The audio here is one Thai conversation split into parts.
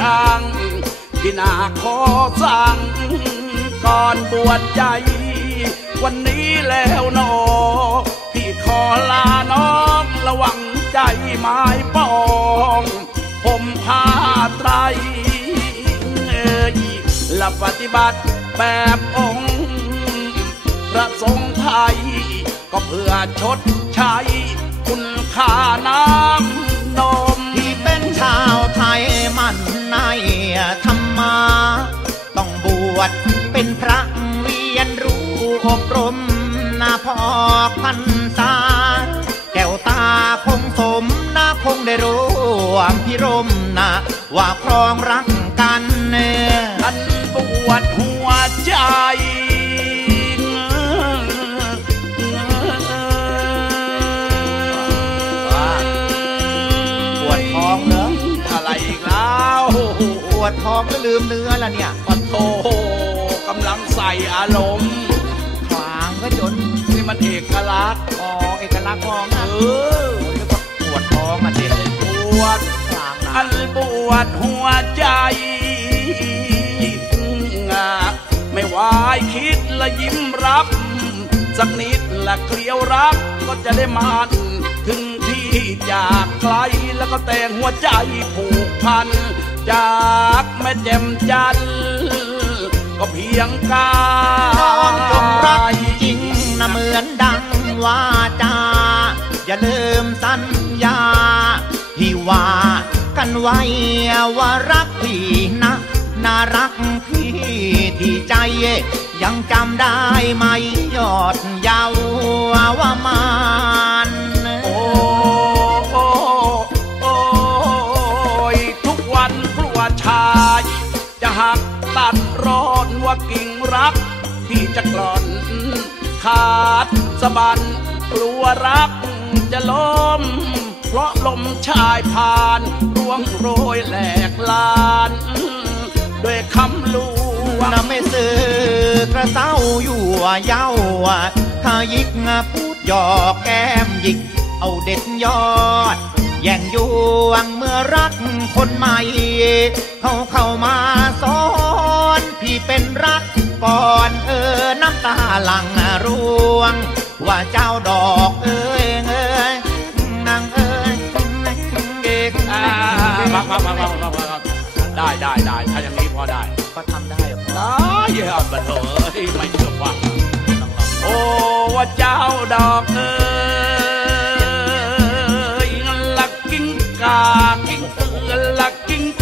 ช่างที่นาขอสั่งก่อนบวชใจ วันนี้แล้วนอพี่ขอลาน้องระวังใจไม้ปองผมผ้าไตรเอยและปฏิบัติแบบองค์พระสงฆ์ไทย ก็เพื่อชดใช้คุณค่าน้ำนมที่เป็นชา นในธรรมา ต้องบวชเป็นพระเรียนรู้อบรมนาพอกพันษาแก้วตาคงสมนาคงได้รู้อมพิรมนะว่าครองรักกันเนท่านบวชหัวใจ ดท้องแล้วลืมเนื้อละเนี่ยปะโทกำลังใส่อารมณ์ขวางก็จนนี่มันเอกลักษณ์ออกเอกลักษณ์ท้องเอนะอเรียกว่าปวดท้องอะเด็ดบวชขวางอันบวชหัวใจไม่วายคิดและยิ้มรับ สักนิดและเกลียวรักก็จะได้มันถึงที่จากไกลแล้วก็แต่งหัวใจผูกพัน จากแม่แจ่มจันก็เพียงกาน้องจงรักจริงนะเหมือนดังว่าจาอย่าลืมสัญญาที่ว่ากันไว้ว่ารักพี่นะน่ารักพี่ที่ใจ ยังจำได้ไหมยอดยาว ขาดสะบันกลัวรักจะล้ม เพราะลมชายผ่านร่วงโรยแหลกลานด้วยคำลวงนะไม่ซื้อกระเซ้าอยู่ว่าเย้าถ้ายิกพูดหยอกแก้มหยิก เอาเด็ดยอด แย่งยวงเมื่อรักคนใหม่ เขาเข้ามาสอนพี่เป็นรัก ก่อนเออน้ำตาหลังร่วง ว่าเจ้าดอกเอ้ยเอ้ยนางเอ้ยเด็กอ่าพักพักพักพักพักพักได้ได้ได้ถ้าอย่างนี้พอได้ก็ทำได้ได้ครับบัดเถอะไม่เชื่อฟังโอ้ว่าเจ้าดอกเอ้ยลักกิ้งกากิ้งตือลัก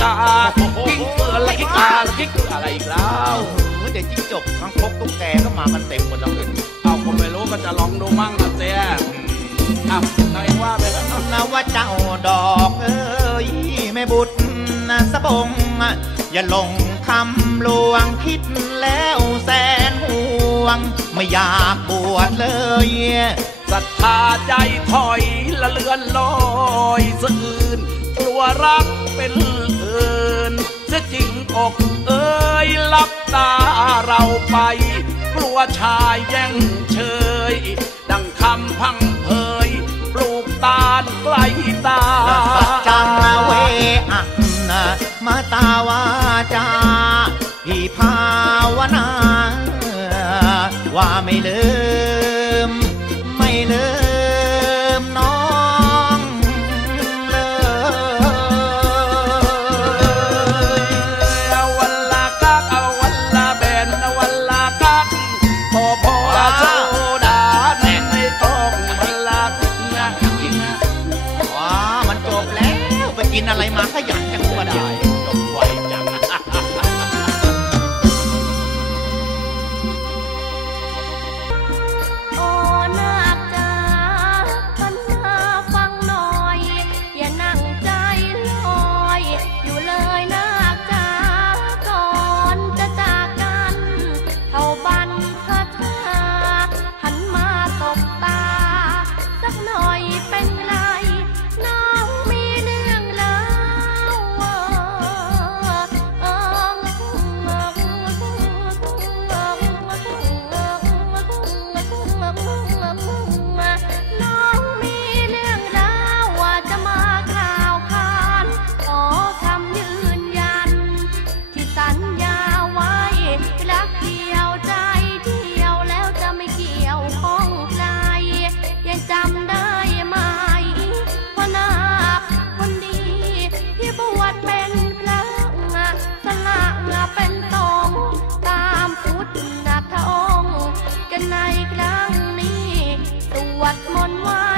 ก้ากิ้งเกลือลักกิ้งกาลักกิ้งเกลืออะไรอีกแล้วเมื่อเด็กจิ้งจกทั้งพกตุ๊กแกก็มากันเต็มหมดแล้วเลยเอาคนไม่รู้ก็จะลองดูมั่งนะเจ๊อะนายว่าไปแล้วนะว่าเจ้าดอกเอ้ยแม่บุตรนะสะบงอย่าลงคำลวงคิดแล้วแสนห่วง ไม่อยากบวชเลยศรัทธาใจถอยละเลือนลอยสะอื่นกลัวรัก เป็นเอินเสียจริงอกเอ้ยลับตาเราไป กลัวชายแย่งเชย ดังคำพังเพยปลูกตาลใกล้ตาสัจจังเวอะนะมาตาวาจาพี่ภาวนา ว่าไม่เลืม กินอะไรมาขยันจังวะได้ วัดมนต์ไว้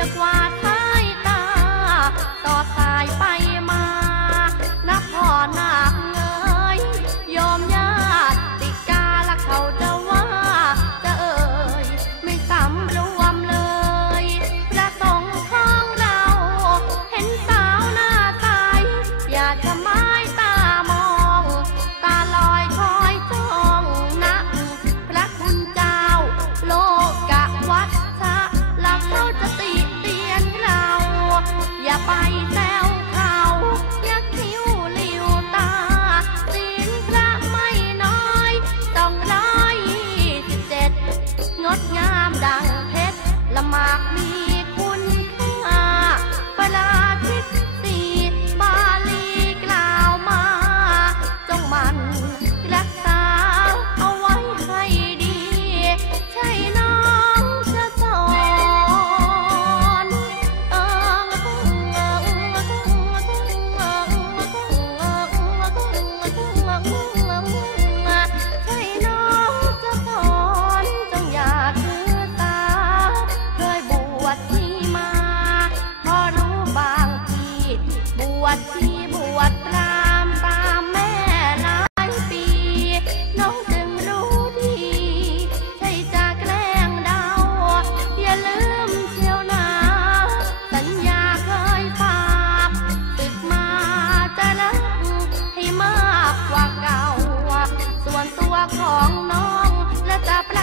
的瓜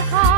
แ